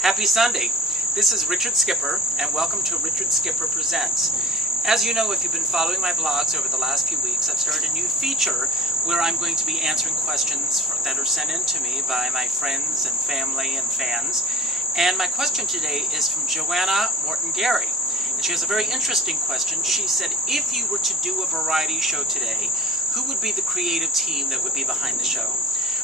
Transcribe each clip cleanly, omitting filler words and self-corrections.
Happy Sunday. This is Richard Skipper, and welcome to Richard Skipper Presents. As you know, if you've been following my blogs over the last few weeks, I've started a new feature where I'm going to be answering questions that are sent in to me by my friends and family and fans. And my question today is from Joanna Morton-Gary. And she has a very interesting question. She said, if you were to do a variety show today, who would be the creative team that would be behind the show?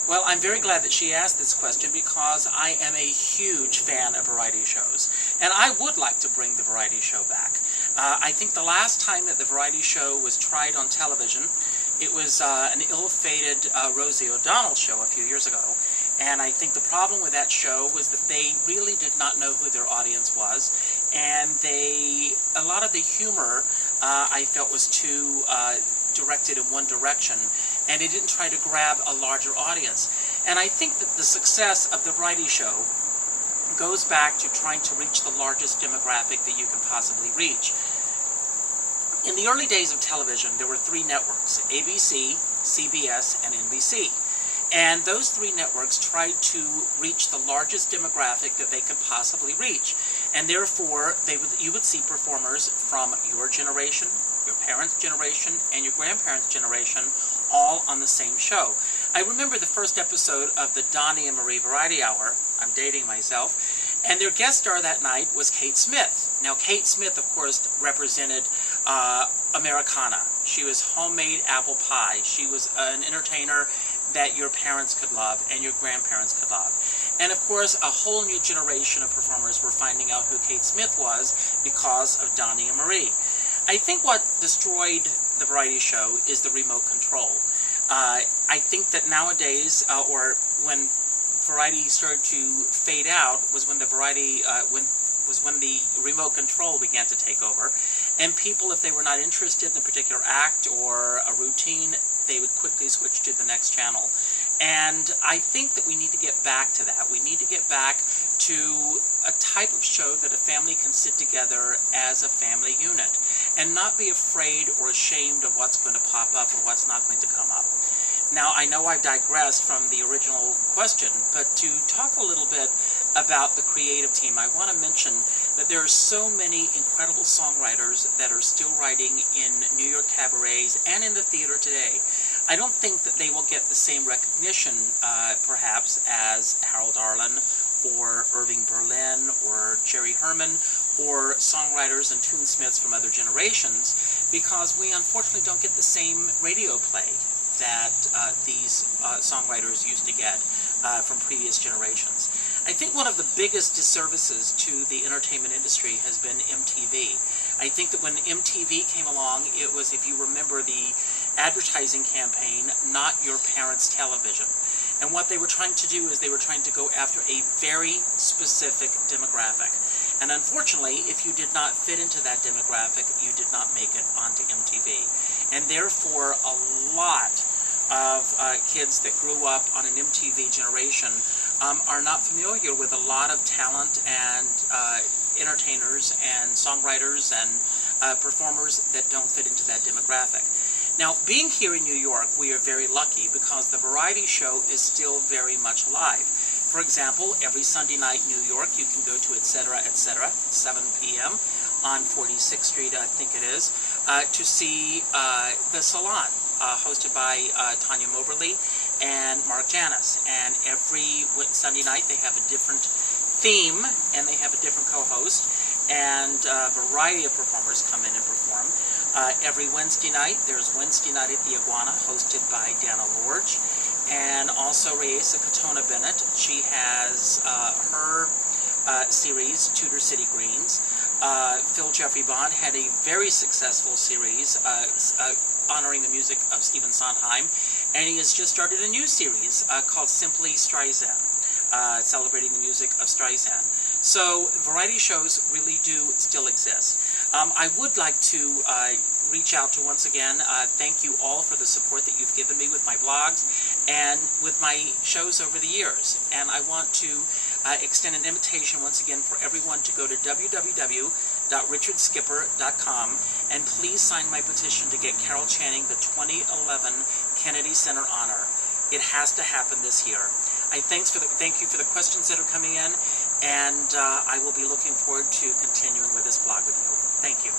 Well, I'm very glad that she asked this question because I am a huge fan of variety shows. And I would like to bring the variety show back. I think the last time that the variety show was tried on television, it was an ill-fated Rosie O'Donnell show a few years ago. And I think the problem with that show was that they really did not know who their audience was. And a lot of the humor I felt was too directed in one direction, and it didn't try to grab a larger audience. And I think that the success of the variety show goes back to trying to reach the largest demographic that you can possibly reach. In the early days of television, there were three networks: ABC, CBS, and NBC. And those three networks tried to reach the largest demographic that they could possibly reach. And therefore, you would see performers from your generation, your parents' generation, and your grandparents' generation all on the same show. I remember the first episode of the Donnie and Marie Variety Hour. I'm dating myself. And their guest star that night was Kate Smith. Now, Kate Smith, of course, represented Americana. She was homemade apple pie. She was an entertainer that your parents could love and your grandparents could love. And of course, a whole new generation of performers were finding out who Kate Smith was because of Donnie and Marie. I think what destroyed the variety show is the remote control. I think that nowadays, or when variety started to fade out, was when the remote control began to take over. And people, if they were not interested in a particular act or a routine, they would quickly switch to the next channel. And I think that we need to get back to that. We need to get back to a type of show that a family can sit together as a family unit and not be afraid or ashamed of what's going to pop up or what's not going to come up. Now, I know I've digressed from the original question, but to talk a little bit about the creative team, I want to mention that there are so many incredible songwriters that are still writing in New York cabarets and in the theater today. I don't think that they will get the same recognition, perhaps, as Harold Arlen or Irving Berlin or Jerry Herman or songwriters and tunesmiths from other generations, because we unfortunately don't get the same radio play that these songwriters used to get from previous generations. I think one of the biggest disservices to the entertainment industry has been MTV. I think that when MTV came along, it was, if you remember the advertising campaign, Not Your Parents' Television. And what they were trying to do is they were trying to go after a very specific demographic. And unfortunately, if you did not fit into that demographic, you did not make it onto MTV. And therefore, a lot of kids that grew up on an MTV generation are not familiar with a lot of talent and entertainers and songwriters and performers that don't fit into that demographic. Now, being here in New York, we are very lucky because the variety show is still very much alive. For example, every Sunday night in New York, you can go to Etc., 7 p.m. on 46th Street, I think it is, to see The Salon, hosted by Tanya Moberly and Mark Janis. And every Sunday night, they have a different theme, and they have a different co-host, and a variety of performers come in and perform. Every Wednesday night, there's Wednesday Night at the Iguana, hosted by Dana Lorge, and also Raisa Katona Bennett. She has her series, Tudor City Greens. Phil Jeffrey Bond had a very successful series honoring the music of Stephen Sondheim, and he has just started a new series called Simply Streisand, celebrating the music of Streisand. So variety shows really do still exist. I would like to reach out to, once again, thank you all for the support that you've given me with my blogs and with my shows over the years. And I want to extend an invitation once again for everyone to go to www.richardskipper.com and please sign my petition to get Carol Channing the 2011 Kennedy Center honor. It has to happen this year. Thank you for the questions that are coming in, and I will be looking forward to continuing with this blog with you. Thank you.